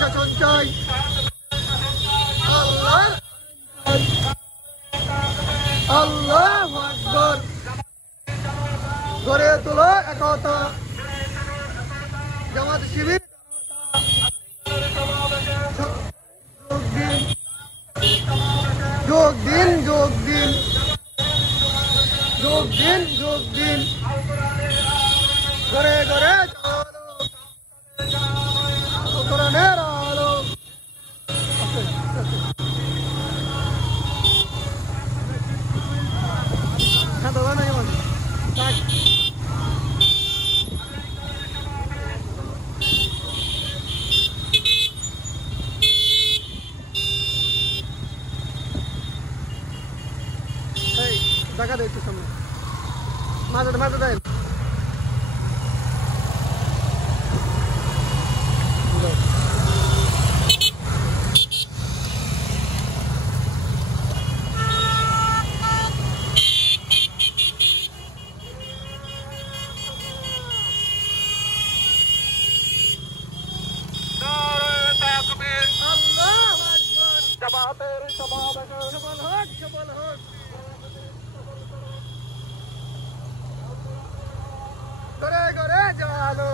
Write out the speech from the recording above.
শাসন চাই, আল্লাহ আল্লাহু আকবার। গড়ে তোলো একতা, জামাত শিবির যোগ দিন, যোগ দিন, যোগ দিন, যোগ দিন। ঘরে ঘরে কোরআনের আলো। হ্যাঁ দাদা নাই আমার দেখা দেয় একটু সামনে মাঝে মাঝে দেয়। জামাতের সমাবেশ সফল হোক, সফল হোক। ঘরে ঘরে জালো।